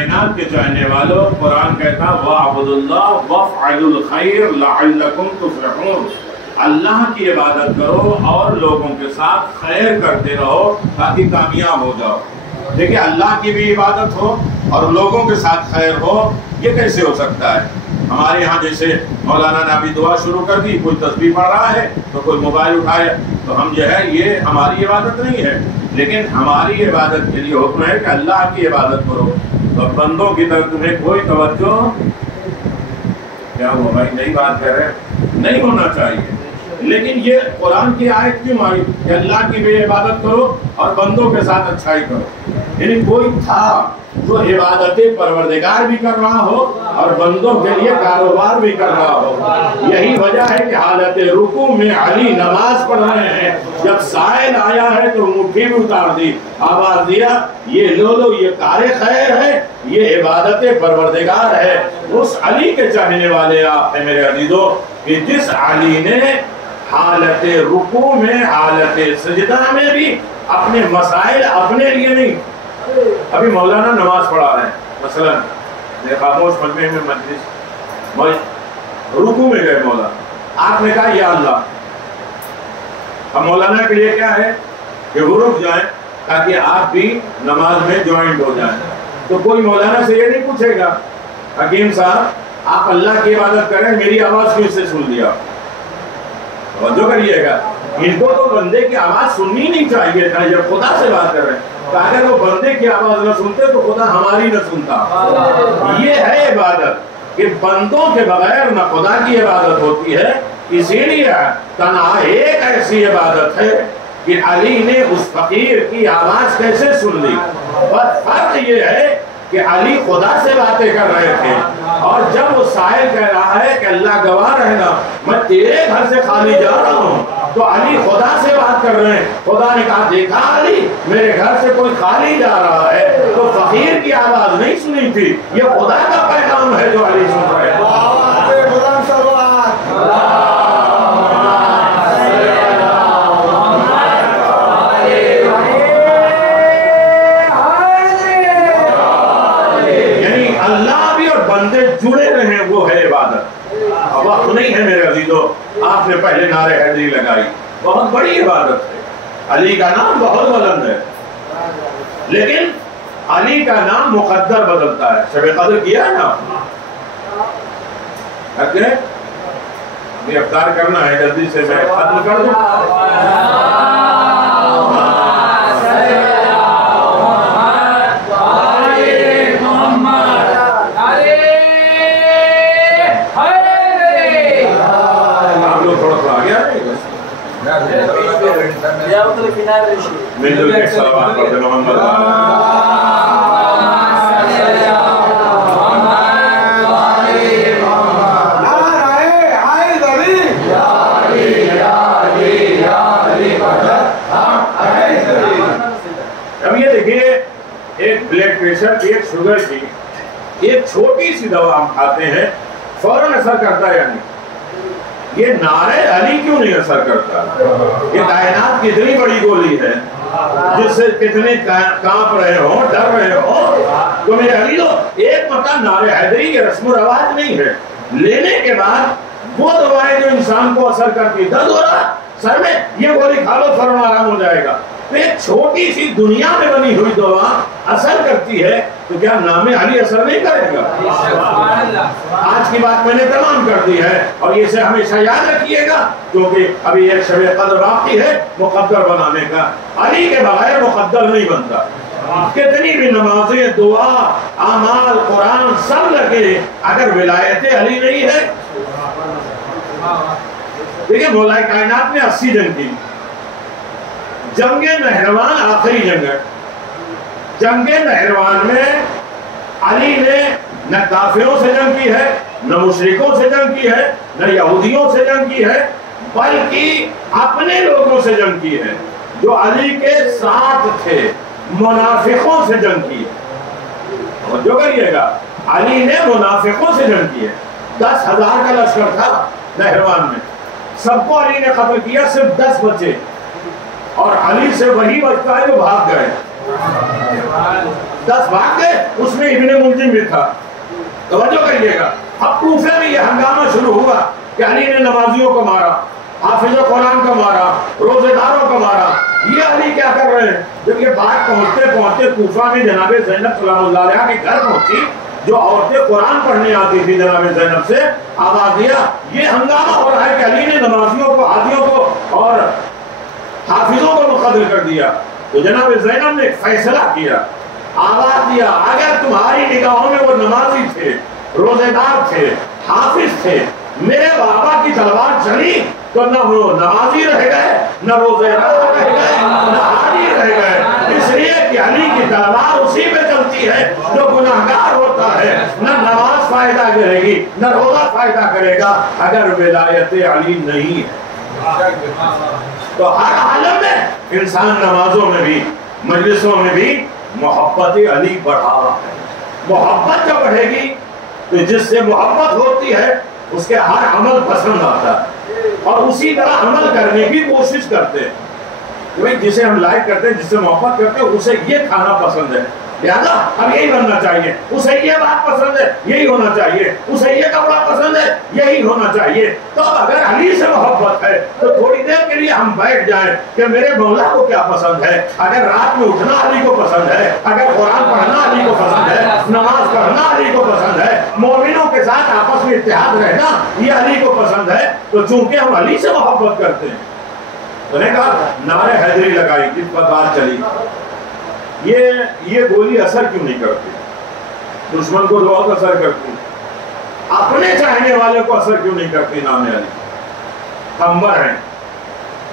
کائنات کے چاہنے والوں، قرآن کہتا وَاعْبُدُوا اللَّهَ وَافْعَلُوا الْخَيْرَ لَعَلَّكُمْ تُفْلِحُونَ، اللہ کی عبادت کرو اور لوگوں کے ساتھ خیر کرتے رہو تاکہ کامیاب ہو جاؤ۔ دیکھیں اللہ کی بھی عبادت ہو اور لوگوں کے ساتھ خیر ہو، یہ کیسے ہو سکتا ہے؟ ہمارے ہاں جیسے مولانا نے ابھی دعا شروع کر دی، کوئی تسبیح پڑھ رہا ہے تو کوئی موبائل اٹھائے، تو ہم جو ہے یہ ہماری عبادت نہیں ہے، لیکن ہماری عبادت کے لیے حکم ہے کہ اللہ کی عبادت کرو، تو بندوں کی طرف تمہیں کوئی توجہ کیا ہوا بھائی نئی بات کہہ رہے نہیں ہونا چاہیے۔ لیکن یہ قرآن کی آیت کیوں آئی کہ اللہ کی بھی عبادت کرو اور بندوں کے ساتھ اچھائی کرو؟ یعنی کوئی تھا جو عبادت پروردگار بھی کر رہا ہو اور بندوں کے لیے کاروبار بھی کر رہا ہو۔ یہی وجہ ہے کہ حالت رکوع میں علی نماز پڑھ رہے ہیں، جب سائل آیا ہے تو مٹھی بھی اتار دی، آواز دیا یہ لو یہ کار خیر ہے، یہ عبادت پروردگار ہے۔ اس علی کے چاہنے والے آپ ہیں میرے عزیزو، کہ جس علی نے حالت رکوع میں، حالت سجدہ میں بھی اپنے مسائل اپنے لیے نہیں، ابھی مولانا نماز پڑھا رہے ہیں مثلا خاموش مجمع میں مجلس، رکوع میں گئے مولانا، آپ نے کہا یا اللہ، اب مولانا کے لیے کیا ہے کہ وہ رک جائیں تاکہ آپ بھی نماز میں جوائنٹ ہو جائیں، تو کوئی مولانا سے یہ نہیں پوچھے گا حکیم صاحب آپ اللہ کی عبادت کریں، میری آواز کیوں سے سن لیا؟ توجہ کریے گا، ان کو تو بندے کی آواز سننی نہیں چاہیے تھا جب خدا سے بات کر رہے ہیں، کہ اگر وہ بندے کی آواز نہ سنتے تو خدا ہماری نہ سنتا۔ یہ ہے عبادت کہ بندوں کے بغیر نہ خدا کی عبادت ہوتی ہے، اسی لیے تنہا ایک ایسی عبادت ہے کہ علی نے اس فقیر کی آواز کیسے سن لی۔ بس فرق یہ ہے کہ علی خدا سے باتیں کر رہے تھے، اور جب وہ سائل کہہ رہا ہے کہ اللہ گواہ رہنا میں تیرے گھر سے خالی جا رہا ہوں، تو علی خدا سے بات کر رہے ہیں۔ خدا نے کہا دیکھا علی میرے گھر سے کوئی خالی جا رہا ہے، تو فقیر کی آواز نہیں سنی تھی، یہ خدا کا پیغام ہے جو علی سن رہے ہیں۔ جڑے رہے وہ ہے عبادت۔ اب وقت نہیں ہے میرے عزیزو، آپ نے پہلے نعرہ حیدری لگائی، بہت بڑی عبادت ہے، علی کا نام بہت بلند ہے، لیکن علی کا نام مقدر بدلتا ہے۔ شب قدر کیا ہے نا، یہ افطار کرنا ہے، جلدی سے میں ختم کر دوں۔ مل کے صلوات پڑھ دیں محمد اب یہ دیکھیے، ایک بلڈ پریشر کی، ایک شوگر کی، ایک چھوٹی سی دوا ہم کھاتے ہیں فوراً اثر کرتا ہے یا نہیں؟ یہ نعرہ علی کیوں نہیں اثر کرتا؟ یہ کائنات کتنی بڑی گولی ہے جس سے کتنے کانپ رہے ہوں، ڈر رہے ہوں، تو میرے علی تو ایک مرتبہ نعرہ حیدری یہ رسم و رواج نہیں ہے، لینے کے بعد وہ دوائیں جو انسان کو اثر کرتی، درد ہو رہا سر میں، یہ گولی کھا لو فوراً آرام ہو جائے گا۔ تو ایک چھوٹی سی دنیا میں بنی ہوئی دوا اثر کرتی ہے، تو کیا نام علی اثر نہیں کرے گا؟ آج کی بات میں نے تمام کر دی ہے، اور یہ اسے ہمیشہ یاد رکھیے گا، کیونکہ ابھی ایک شب قدر باقی ہے مقدر بنانے کا۔ علی کے بغیر مقدر نہیں بنتا، کتنی بھی نمازیں، دعا، اعمال، قرآن سب لگے، اگر ولایت علی نہیں ہے۔ دیکھیں مولا کائنات نے 80 جنگ کی، جنگ نہروان آخری جنگ ہے۔ جنگ نہروان میں علی نے نہ کافروں سے جنگ کی ہے، نہ مشرکوں سے جنگ کی ہے، نہ یہودیوں سے جنگ کی ہے، بلکہ اپنے لوگوں سے جنگ کی ہے جو علی کے ساتھ تھے، منافقوں سے جنگ کی ہے۔ جو کریے گا، علی نے منافقوں سے جنگ کی ہے۔ 10,000 کا لشکر تھا نہروان میں، سب کو علی نے قتل کیا، صرف 10 بچے، اور علی سے وہی بچتا ہے جو بھاگ گئے۔ 10 بھاگ گئے، اس میں ابن ملجم بھی تھا. توجہ کریے گا. اب کوفے میں یہ ہنگامہ شروع ہوا کہ علی نے نمازیوں کو مارا، حافظ قرآن کو مارا، روزے داروں کو مارا. یہ علی کیا کر رہے ہیں؟ جب یہ بات پہنچتے پہنچتے کوفہ میں جناب زینب سلام اللہ علیہ کے گھر پہنچی، جو عورتیں قرآن پڑھنے آتی تھی جناب زینب سے، آواز دیا یہ ہنگامہ ہو رہا ہے کہ علی نے نمازیوں کو، حاجیوں کو اور حافظوں کو مقتل کر دیا. تو جناب زینب نے ایک فیصلہ کیا، آواز دیا اگر تمہاری نگاہوں میں وہ نمازی تھے، روزے دار تھے، حافظ تھے، میرے بابا کی تلوار چلی تو نہ وہ نمازی رہ گئے، نہ روزے دار رہ گئے، نہ حاجی رہ گئے. اس لیے کہ علی کی تلوار اسی پہ چلتی ہے جو گناہگار ہوتا ہے. نہ نماز فائدہ کرے گی، نہ روزہ فائدہ کرے گا اگر ولایت علی نہیں ہے. تو ہر حالت میں انسان نمازوں میں بھی، مجلسوں میں بھی محبت علی بڑھا رہا ہے. محبت جب بڑھے گی تو جس سے محبت ہوتی ہے اس کے ہر عمل پسند آتا ہے اور اسی طرح عمل کرنے کی کوشش کرتے ہیں. جسے ہم لائک کرتے ہیں، جس سے محبت کرتے ہیں، اسے یہ کھانا پسند ہے، لہذا اب یہی بننا چاہیے. اسے یہ بات پسند ہے، یہی ہونا چاہیے. اسے یہ کپڑا پسند ہے، یہی ہونا چاہیے. تو اب اگر علی سے محبت ہے تو تھوڑی دیر کے لیے ہم بیٹھ جائیں کہ میرے مولا کو کیا پسند ہے. اگر رات میں اٹھنا علی کو پسند ہے، اگر قرآن پڑھنا علی کو پسند ہے، نماز پڑھنا علی کو پسند ہے، مومنوں کے ساتھ آپس میں اتحاد رہنا یہ علی کو پسند ہے، تو چونکہ ہم علی سے محبت کرتے ہیں. تو نے کہا نعرہ حیدری لگائی، جس پر بات چلی یہ گولی اثر کیوں نہیں کرتی؟ دشمن کو بہت اثر کرتی، اپنے چاہنے والے کو اثر کیوں نہیں کرتی؟ نام علی پیغمبر ہیں.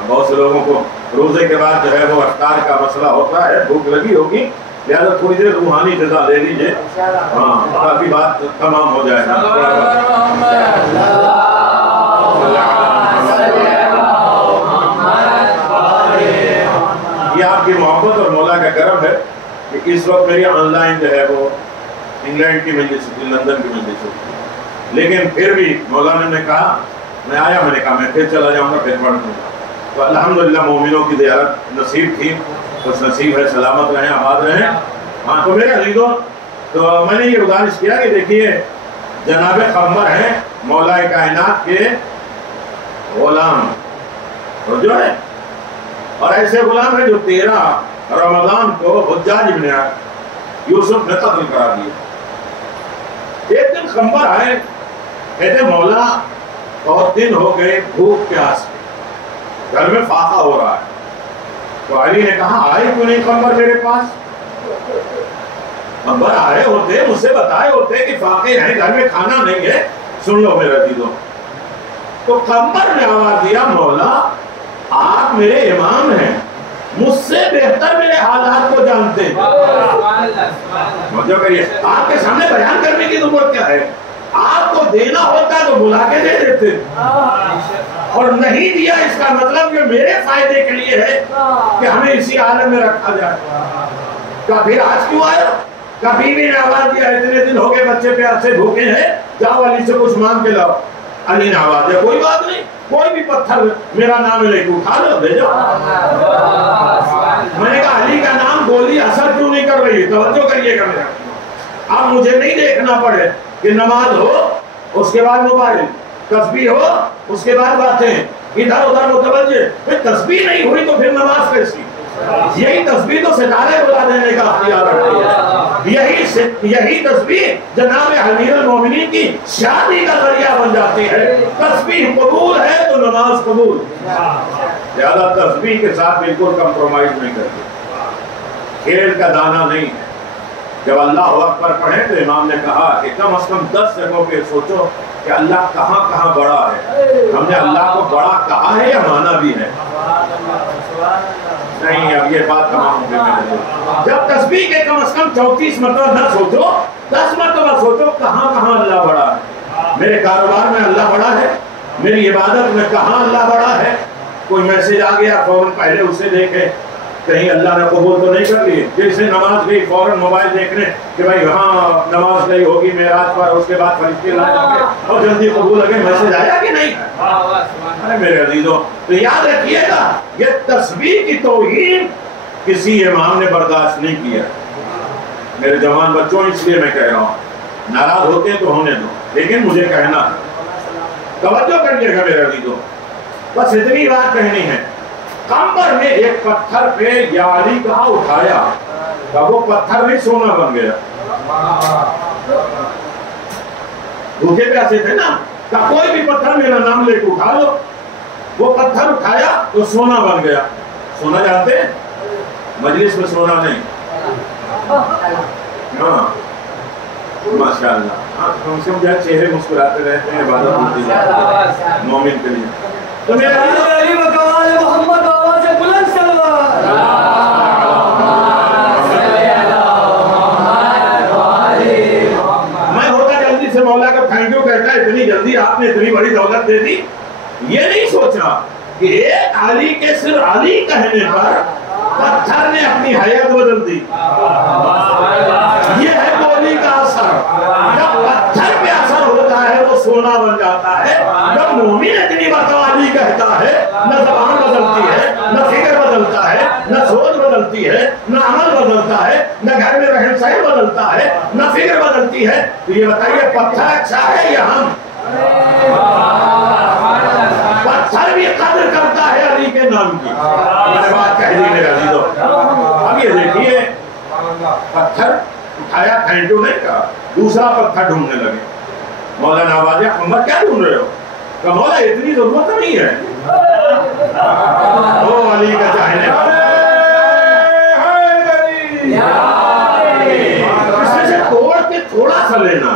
بہت سے لوگوں کو روزے کے بعد جو ہے وہ افطار کا مسئلہ ہوتا ہے، بھوک لگی ہوگی، لہذا تھوڑی دیر روحانی غذا لے لیجیے، ہاں کافی بات تمام ہو جائے گا. یہ آپ کی محبت اور مولا کا کرم ہے کہ اس وقت میری آن لائن جو ہے وہ انگلینڈ کی مجلس ہوتی، لندن کی مجلس ہوتی، لیکن پھر بھی مولانا نے کہا میں آیا، میں نے کہا میں پھر چلا جاؤں گا، پھر پڑھ دوں گا. تو الحمدللہ مومنوں کی زیارت نصیب تھی، خوش نصیب ہے، سلامت رہیں، آباد رہیں. ہاں تو میرے عزیزوں، تو میں نے یہ گزارش کیا کہ دیکھیے جناب قمر ہیں مولا کائنات کے غلام، اور جو ہے اور ایسے غلام ہیں جو 13 رمضان کو حجاج ابن یوسف نے قتل کرا دیا. ایک دن قمر آئے، کہتے مولا بہت دن ہو گئے بھوک پیاس کے، گھر میں فاقہ ہو رہا ہے. تو علی نے کہا آئے کیوں نہیں قمر میرے پاس؟ قمر آئے ہوتے، مجھ سے بتائے ہوتے کہ فاقے ہیں، گھر میں کھانا نہیں ہے، سن لو میرے عزیزوں. تو قمر نے آواز دیا مولا آپ میرے امام ہیں، مجھ سے بہتر میرے حالات کو جانتے ہیں. آپ کے سامنے بیان کرنے کی ضرورت کیا ہے؟ آپ کو دینا ہوتا تو بلا کے دے دیتے، اور نہیں دیا اس کا مطلب کہ میرے فائدے کے لیے ہے کہ ہمیں اسی عالم میں رکھا جائے. پھر آج کیوں آیا؟ کبھی بھی نے آواز دیا اتنے دن ہو گئے بچے پیار سے بھوکے ہیں، جاؤ علی سے کچھ مانگ کے لاؤ. علی نے آواز دیا کوئی بات نہیں، کوئی بھی پتھر میرا نام لے کے اٹھا لو، دے جاؤ. میں نے کہا علی کا نام گولی اثر کیوں نہیں کر رہی؟ توجہ کریے گا میرا. اب مجھے نہیں دیکھنا پڑے کہ نماز ہو اس کے بعد موبائل، تسبیح ہو اس کے بعد باتیں، ادھر ادھر متوجہ. پھر تسبیح نہیں ہوئی تو پھر نماز کیسی؟ یہی تسبیح تو ستارے بلا دینے کا اختیار رکھتی ہے. یہی تسبیح جناب امیر المومنین کی شادی کا ذریعہ بن جاتی ہے. تسبیح قبول ہے تو نماز قبول. زیادہ تسبیح کے ساتھ بالکل کمپرومائز نہیں کرتے، کھیل کا دانہ نہیں ہے. جب اللہ اکبر پڑھیں تو امام نے کہا کہ کم از کم 10 جگہوں پہ سوچو کہ اللہ کہاں کہاں بڑا ہے. ہم نے اللہ کو بڑا کہا ہے یا مانا بھی ہے؟ نہیں. اب یہ بات تمام ہو گئی. جب تسبیح کے کم از کم 34 مرتبہ نہ سوچو، 10 مرتبہ سوچو کہاں کہاں اللہ بڑا ہے. میرے کاروبار میں اللہ بڑا ہے، میری عبادت میں کہاں اللہ بڑا ہے. کوئی میسج آ گیا فوراً پہلے اسے دیکھے، کہیں اللہ نے قبول تو نہیں کر لی. جیسے نماز گئی فوراً موبائل دیکھنے کہ بھائی ہاں نماز گئی ہوگی معراج پر، اس کے بعد فرشتے لائے ہوں گے اور جلدی قبول ہو گئے. میسج آیا کہ نہیں؟ ارے میرے عزیزوں، تو یاد رکھیے گا یہ تسبیح کی توہین کسی امام نے برداشت نہیں کیا. میرے جوان بچوں اس لیے میں کہہ رہا ہوں، ناراض ہوتے ہیں تو ہونے دو، لیکن مجھے کہنا ہے، توجہ کریے گا میرے عزیزوں، بس اتنی بات کہنی ہے۔ قمر نے ایک پتھر پہ یا علی کہا اٹھایا، تو وہ پتھر نہیں سونا بن گیا۔ بھوکے پیاسے تھے نا، کہ کوئی بھی پتھر میرا نام لے کے اٹھا لو، وہ پتھر اٹھایا تو سونا بن گیا۔ سونا جانتے ہیں؟ مجلس میں سونا نہیں، ہاں ماشاءاللہ، ہاں کم سے کم چہرے مسکراتے رہتے ہیں، عبادت ہوتی ہے مومن کے لیے۔ تو میرے علی وقال محمد آواز بلند صلوات، میں ہوتا جلدی سے مولا کا تھینک یو کہتا ہے، اتنی جلدی آپ نے اتنی بڑی دولت دے دی، یہ نہیں سوچا کہ ایک علی کے صرف علی کہنے پر پتھر نے اپنی حیات بدل دی۔ یہ ہے بولی کا اثر، جب پتھر پہ اثر ہوتا ہے وہ سونا بن جاتا ہے۔ جب مومن اتنی مرتبہ علی کہتا ہے، نہ زبان بدلتی ہے، نہ فکر بدلتا ہے، نہ سوچ بدلتی ہے، نہ عمل بدلتا ہے، نہ گھر میں رہن سہن بدلتا ہے، نہ فکر بدلتی ہے، تو یہ بتائیے پتھر اچھا ہے یا ہم؟ پتھر بھی قدر کرتا ہے علی کے نام کی۔ میں بات کہہ دی میرے عزیزوں، اب یہ دیکھیے پتھر اٹھایا، تھینک یو نہیں کہا، دوسرا پتھر ڈھونڈنے لگے۔ مولانا آواز محمد کیا ڈھونڈ رہے ہو؟ کہ مولا اتنی ضرورت نہیں ہے، وہ علی کا چاہنے والا اس میں سے توڑ کے تھوڑا سا لینا۔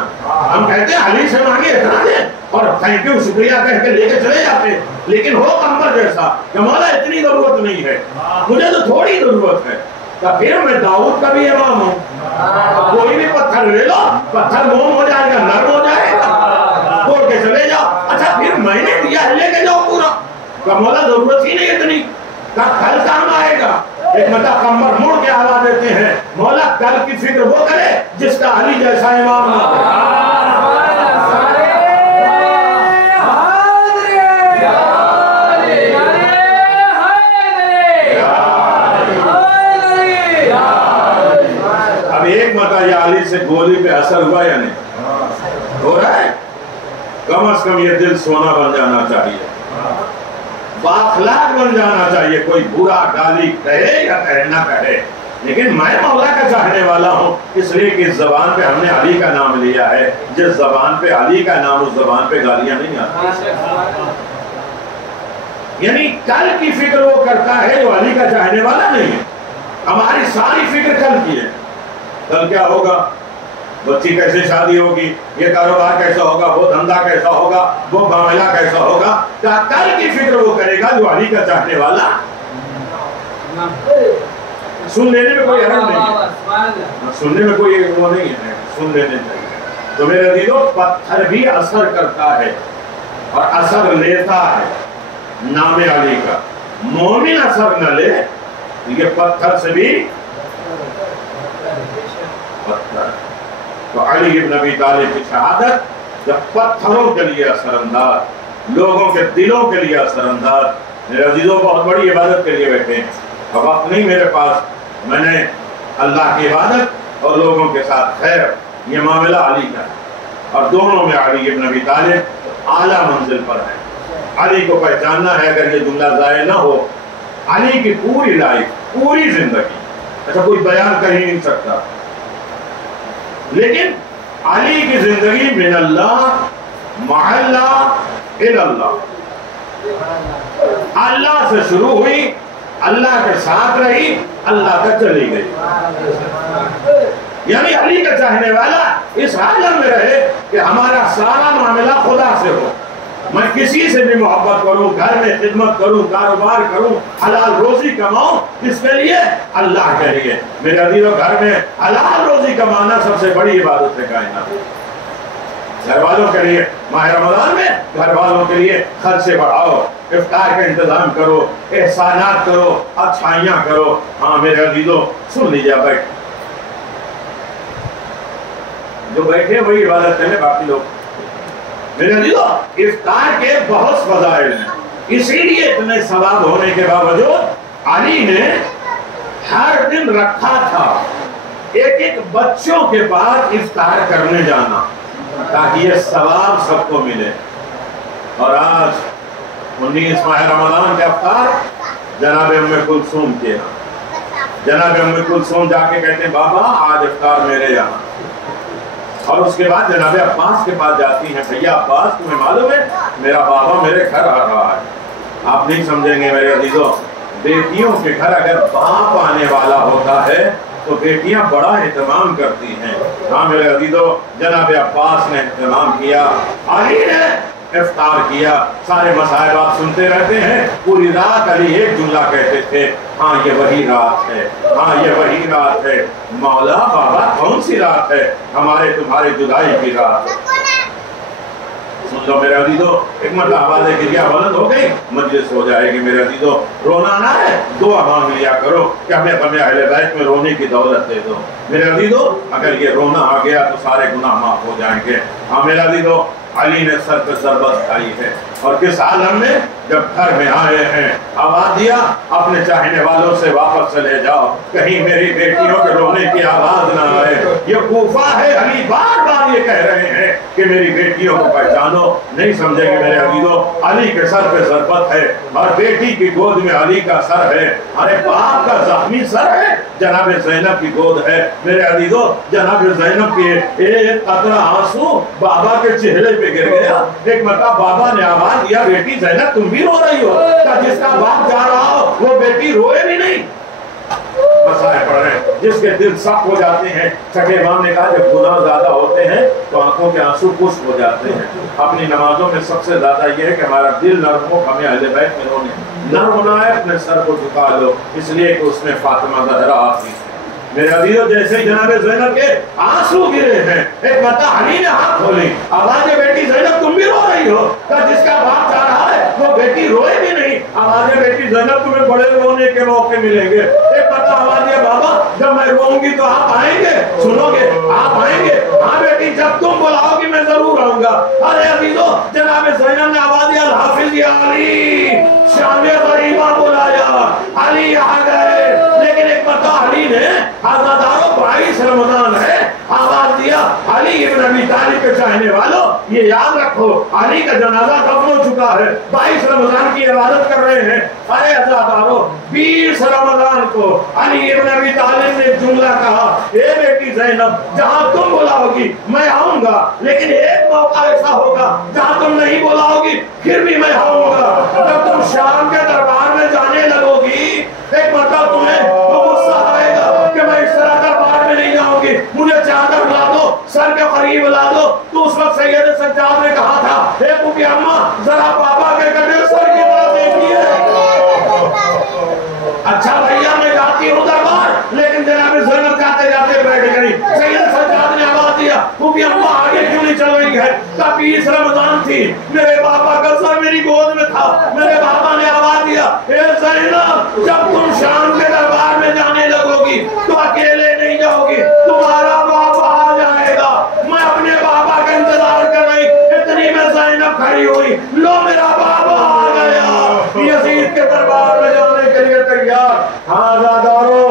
ہم کہتے ہیں علی سے مانگے اتنا دے اور تھینک یو شکریہ کہہ کے لے کے چلے جاتے، لیکن ہو قمر جیسا کہ مولا اتنی ضرورت نہیں ہے، مجھے تو تھوڑی ضرورت ہے۔ تو پھر میں داؤد کا بھی امام ہوں، کوئی بھی پتھر لے لو، پتھر موم ہو جائے گا، نرم ہو جائے گا، توڑ کے چلے جاؤ۔ اچھا پھر میں نے دیا ہے، لے کے جاؤ پورا، کہ مولا ضرورت ہی نہیں اتنی، کہ کل کام آئے گا۔ ایک مرتبہ قمر مڑ کے آواز دیتے ہیں، مولا کل کی فکر وہ کرے جس کا علی جیسا امام نہ ہو۔ اب ایک مرتبہ یہ علی سے گولی پہ اثر ہوا یا نہیں؟ ہو رہا ہے؟ کم از کم یہ دل سونا بن جانا چاہیے، باخلاق بن جانا چاہیے۔ کوئی برا گالی کہے یا نہ کہے، لیکن میں مولا کا چاہنے والا ہوں، اس لیے کہ اس زبان پہ ہم نے علی کا نام لیا ہے۔ جس زبان پہ علی کا نام، اس زبان پہ گالیاں نہیں آتی۔ یعنی کل کی فکر وہ کرتا ہے جو علی کا چاہنے والا نہیں ہے۔ ہماری ساری فکر کل کی ہے، کل کیا ہوگا، بچی کیسے شادی ہوگی، یہ کاروبار کیسا ہوگا، وہ دھندا کیسا ہوگا، وہ معاملہ کیسا ہوگا۔ کل کی فکر وہ کرے گا جو علی کا چاہنے والا۔ سن لینے میں کوئی حرج نہیں ہے، سننے میں کوئی وہ نہیں ہے، سن لینے چاہیے۔ تو میرے عزیزو، پتھر بھی اثر کرتا ہے اور اثر لیتا ہے نام علی کا۔ مومن اثر نہ لے، یہ پتھر سے بھی پتھر۔ تو علی ابن ابی طالب کی شہادت جب پتھروں کے لیے اثر انداز، لوگوں کے دلوں کے لیے اثر انداز۔ میرے عزیزوں، بہت بڑی عبادت کے لیے بیٹھے ہیں، اب وقت نہیں میرے پاس، میں نے اللہ کی عبادت اور لوگوں کے ساتھ خیر، یہ معاملہ علی کا ہے، اور دونوں میں علی ابن ابی طالب اعلیٰ منزل پر ہے۔ علی کو پہچاننا ہے، اگر یہ جملہ ضائع نہ ہو، علی کی پوری لائف، پوری زندگی، اچھا کوئی بیان کر ہی نہیں سکتا، لیکن علی کی زندگی من اللہ مع اللہ الی اللہ، اللہ سے شروع ہوئی، اللہ کے ساتھ رہی، اللہ تک چلی گئی۔ یعنی علی کا چاہنے والا اس عالم میں رہے کہ ہمارا سارا معاملہ خدا سے ہو، میں کسی سے بھی محبت کروں، گھر میں خدمت کروں، کاروبار کروں، حلال روزی کماؤں، کس کے لیے؟ اللہ کے لیے۔ میرے عزیزو، گھر میں حلال روزی کمانا سب سے بڑی عبادت ہے کائنات۔ گھر والوں کے لیے ماہ رمضان میں گھر والوں کے لیے خرچے بڑھاؤ، افطار کا انتظام کرو، احسانات کرو، اچھائیاں کرو۔ ہاں میرے عزیزو، سن لیجیے، بیٹھ جو بیٹھے وہی عبادت کریں، باقی لوگ۔ میرے عزیزو، افطار کے بہت فضائل ہیں، اسی لیے اتنے ثواب ہونے کے باوجود علی نے ہر دن رکھا تھا ایک ایک بچوں کے پاس افطار کرنے جانا تاکہ یہ ثواب سب کو ملے. اور آج 19 ماہ رمضان کا افطار جناب ام کلثوم کے یہاں. جناب ام کلثوم جا کے کہتے ہیں بابا آج افطار میرے یہاں. اور اس کے بعد جناب عباس کے پاس جاتی ہیں, بھیا عباس تمہیں معلوم ہے میرا بابا میرے گھر آ رہا ہے. آپ نہیں سمجھیں گے میرے عزیزوں, بیٹیوں کے گھر اگر باپ آنے والا ہوتا ہے تو بیٹیاں بڑا اہتمام کرتی ہیں. ہاں میرے عزیزوں, جناب عباس نے اہتمام کیا, علی نے افطار کیا. سارے مصائب آپ سنتے رہتے ہیں. پوری رات علی ایک جملہ کہتے تھے, ہاں یہ وہی رات ہے, ہاں یہ وہی رات ہے. مولا بابا کون سی رات ہے؟ ہمارے تمہارے جدائی کی رات ہے. سن لو میرے عزیزوں, ایک مرتبہ آوازیں گریا بلند ہو گئی, مجلس ہو جائے گی. میرے عزیزوں رونا نہ ہے, دعا مانگ لیا کرو کہ ہمیں اپنے اہل بیت میں رونے کی دولت دے دو. میرے عزیزوں اگر یہ رونا آ گیا تو سارے گناہ معاف ہو جائیں گے. ہاں میرے عزیزوں, علی نے سر پہ ضربت کھائی ہے اور کس عالم میں, جب گھر میں آئے ہیں آواز دیا اپنے چاہنے والوں سے واپس چلے جاؤ, کہیں میری بیٹیوں کے رونے کی آواز نہ آئے. یہ کوفہ ہے, علی بار بار یہ کہہ رہے ہیں کہ میری بیٹیوں کو پہچانو. نہیں سمجھیں گے میرے عزیزوں, علی کے سر پہ ضربت ہے اور بیٹی کی گود میں علی کا سر ہے. ارے باپ کا زخمی سر ہے, جناب زینب کی گود ہے. میرے عزیزوں جناب زینب کے ایک قطرہ آنسو بابا کے چہرے پہ گر گیا. ایک مرتبہ بابا نے آواز دیا, بیٹی زینب تم بھی رو رہی ہو؟ کیا جس کا باپ جا رہا ہو وہ بیٹی روئے بھی نہیں؟ مسائل پڑھ رہے ہیں جس کے دل سخت ہو جاتے ہیں. چھٹے امام نے کہا جب گناہ زیادہ ہوتے ہیں تو آنکھوں کے آنسو خشک ہو جاتے ہیں. اپنی نمازوں میں سب سے زیادہ یہ ہے کہ ہمارا دل نرم ہو, ہمیں اہل بیت میں رونے نرم ہونا ہے. اپنے سر کو جھکا لو, اس لیے کہ اس میں فاطمہ زہرا آتی ہے. میرے عزیزوں جیسے ہی جناب زینب کے آنسو گرے ہیں, ایک مرتبہ علی نے ہاتھ کھولی, آواز بیٹی زینب تم بھی رو رہی ہو؟ کہ جس کا باپ جا رہا ہے وہ بیٹی روئے بھی نہیں. آواز بیٹی زینب تمہیں بڑے رونے کے موقع ملیں گے. ایک مرتبہ آواز دیا, بابا جب میں روؤں گی تو آپ آئیں گے, سنو گے, آپ آئیں گے؟ ہاں بیٹی جب تم بلاؤ گی میں ضرور آؤں گا. ارے عزیزوں جناب زینب نے آواز دیا, حافظ یا علی, شام غریبہ بلایا, علی آ گئے. لیکن ایک مرتبہ علی نے آزادارو 22 رمضان ہے, آواز دیا, علی ابن ابی طالب کے چاہنے والوں یہ یاد رکھو علی کا جنازہ دفن ہو چکا ہے. 22 رمضان کی عبادت کر رہے ہیں. ارے آزادارو 20 رمضان کو علی ابن ابی طالب نے جملہ کہا, اے بیٹی زینب جہاں تم بلاؤ گی میں آؤں گا, لیکن ایک موقع ایسا ہوگا جہاں تم نہیں بلاؤ گی پھر بھی میں آؤں گا. جب تم شام کے دربار میں جانے لگو گی ایک مرتبہ تمہیں تو غصہ آئے گا کہ میں اس طرح دربار میں نہیں جاؤں گی, مجھے چادر لا دو, سر کے قریب لا دو. تو اس وقت سید سجاد نے کہا تھا, اے پوپی اماں ذرا پاپا کے گڈھے سر کی طرف دیکھیے. اچھا بھیا میں جاتی ہوں دربار, لیکن جناب زینب جاتے جاتے بیٹھ گئی. سید سجاد نے آواز دیا, پوپی اماں آگے کیوں نہیں چل رہی ہے؟ 20 رمضان تھی, میرے پاپا کا سر میری گود میں تھا. میرے پاپا نے آواز دیا, اے زینب جب تم شام کے دربار میں جانے لگو گی تو اکیلے نہیں جاؤ گی, تمہارا بابا آ جائے گا. میں اپنے بابا کا انتظار کر رہی, اتنی میں زینب کھڑی ہوئی, لو میرا بابا آ گیا, یزید کے دربار میں جانے کے لیے تیار. ہاں زادارو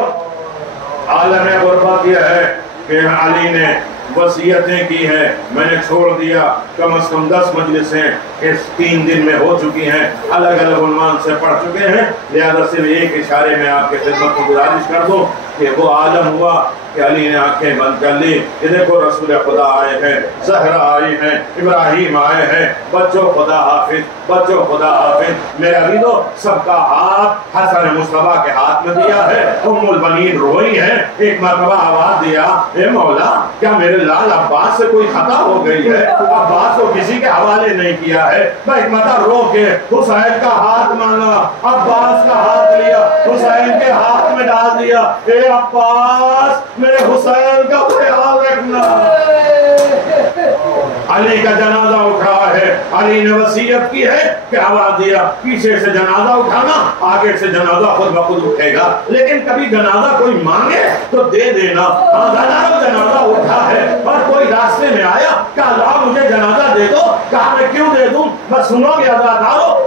عالم غربت یہ ہے کہ علی نے وصیتیں کی ہیں, میں نے چھوڑ دیا کم از کم 10 مجلسیں اس 3 دن میں ہو چکی ہیں, الگ الگ عنوان سے پڑھ چکے ہیں. لہذا صرف ایک اشارے میں آپ کے خدمت کو گزارش کر دوں کہ وہ عالم ہوا کہ علی نے آنکھیں بند کر لی. یہ دیکھو رسول خدا آئے ہیں, زہرا آئی ہیں, ابراہیم آئے ہیں, بچوں خدا حافظ, بچوں خدا حافظ. میرے عزیزو سب کا ہاتھ حسن مصطفیٰ کے ہاتھ میں دیا ہے. ام البنین روئی ہیں. ایک مرتبہ آواز دیا, اے مولا کیا میرے لال عباس سے کوئی خطا ہو گئی ہے؟ عباس کو کسی کے حوالے نہیں کیا ہے. میں ایک مرتبہ رو کے حسین کا ہاتھ مانگا, عباس کا ہاتھ لیا, حسین کے ہاتھ میں ڈال دیا, اے عباس میرے حسین کا خیال رکھنا. علی کا جنازہ اٹھا ہے, علی نے وصیت کی ہے کہ آواز دیا پیچھے سے جنازہ اٹھانا, آگے سے جنازہ خود بخود اٹھے گا, لیکن کبھی جنازہ کوئی مانگے تو دے دینا. جنازہ اٹھا ہے اور کوئی راستے میں آیا, کہا اللہ مجھے جنازہ دے دو, کہا میں کیوں دے دوں, بس سنو گے آزادارو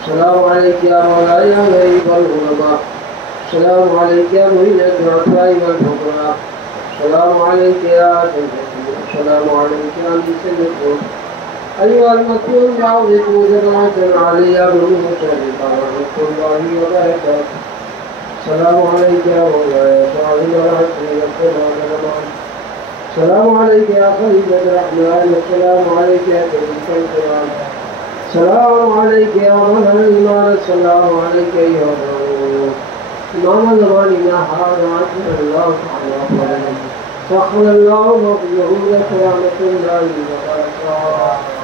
السلام عليك يا مولاي يا غريب الغرباء. السلام عليك يا معين الضعفاء والفقراء. السلام عليك يا سيدي. السلام عليك يا سيدي. أيها المكتوم بعوضكم جماعة علي بن مشرفا ورحمة الله وبركاته. السلام عليك يا مولاي صاحب العصر والسلام. السلام عليك يا خليفة الرحمن. السلام عليك يا سيد القرآن. السلام عليك يا مظهر الإيمان. السلام عليك يا رسول إمام زماننا هذا عزم الله تعالى وفضله. سخر الله مغفره لك ورحمة الله وبركاته.